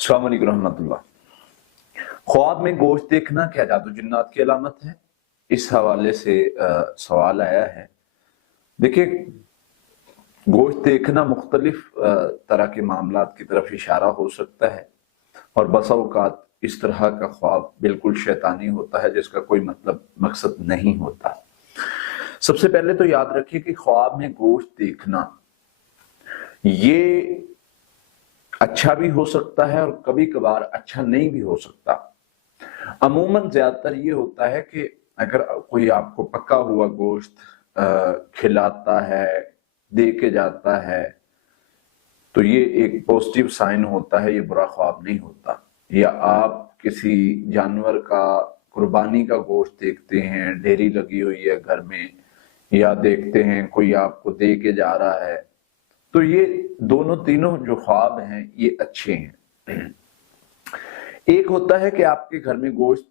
अस्सलाम वालेकुम रहमतुल्लाह। ख्वाब में गोश्त देखना क्या जादू जिन्नात की अलामत है? इस हवाले से सवाल आया है। देखिए, गोश्त देखना मुख्तलिफ तरह के मामलात की तरफ इशारा हो सकता है और बसा औकात इस तरह का ख्वाब बिल्कुल शैतानी होता है जिसका कोई मकसद नहीं होता। सबसे पहले तो याद रखिए कि ख्वाब में गोश्त देखना ये अच्छा भी हो सकता है और कभी कभार अच्छा नहीं भी हो सकता। अमूमन ज्यादातर ये होता है कि अगर कोई आपको पका हुआ गोश्त खिलाता है, दे के जाता है, तो ये एक पॉजिटिव साइन होता है, ये बुरा ख्वाब नहीं होता। या आप किसी जानवर का कुर्बानी का गोश्त देखते हैं, ढेरी लगी हुई है घर में, या देखते हैं कोई आपको दे के जा रहा है, तो ये दोनों तीनों जो ख्वाब हैं ये अच्छे हैं। एक होता है कि आपके घर में गोश्त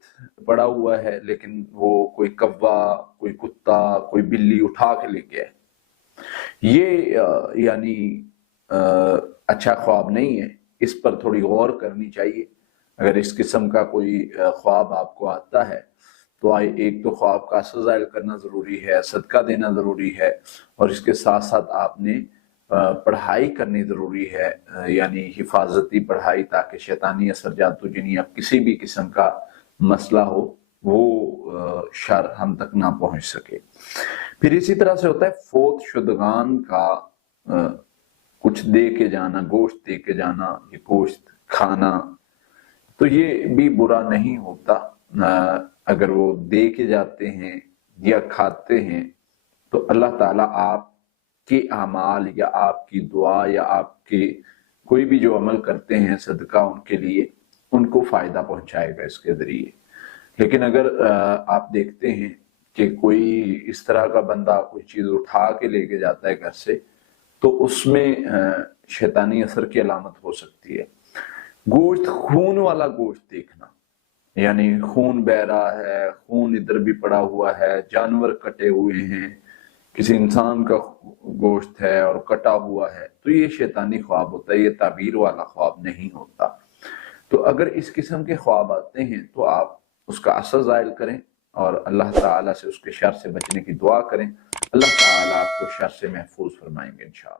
पड़ा हुआ है लेकिन वो कोई कौवा, कोई कुत्ता, कोई बिल्ली उठा के ले गया है। ये यानी अच्छा ख्वाब नहीं है, इस पर थोड़ी गौर करनी चाहिए। अगर इस किस्म का कोई ख्वाब आपको आता है तो एक तो ख्वाब का असर ज़ाहिर करना ज़रूरी है, सदका देना ज़रूरी है, और इसके साथ साथ आपने पढ़ाई करनी ज़रूरी है, यानी हिफाजती पढ़ाई, ताकि शैतानी असर, जादू जिनी या किसी भी किस्म का मसला हो वो शर हम तक ना पहुंच सके। फिर इसी तरह से होता है फोत शुदगान का कुछ दे के जाना, गोश्त दे के जाना, ये गोश्त खाना, तो ये भी बुरा नहीं होता। अगर वो दे के जाते हैं या खाते हैं तो अल्लाह ताला आपके अमाल या आपकी दुआ या आपके कोई भी जो अमल करते हैं सदका उनके लिए, उनको फायदा पहुंचाएगा इसके जरिए। लेकिन अगर आप देखते हैं कि कोई इस तरह का बंदा कोई चीज उठा के लेके जाता है घर से, तो उसमें शैतानी असर की अलामत हो सकती है। गोश्त, खून वाला गोश्त देखना, यानी खून बह रहा है, खून इधर भी पड़ा हुआ है, जानवर कटे हुए हैं, किसी इंसान का गोश्त है और कटा हुआ है, तो ये शैतानी ख्वाब होता है, ये ताबीर वाला ख्वाब नहीं होता। तो अगर इस किस्म के ख्वाब आते हैं तो आप उसका असर ज़ाहिर करें और अल्लाह ताला से उसके शर से बचने की दुआ करें। अल्लाह ताला आपको शर से महफूज फरमाएंगे इंशाअल्लाह।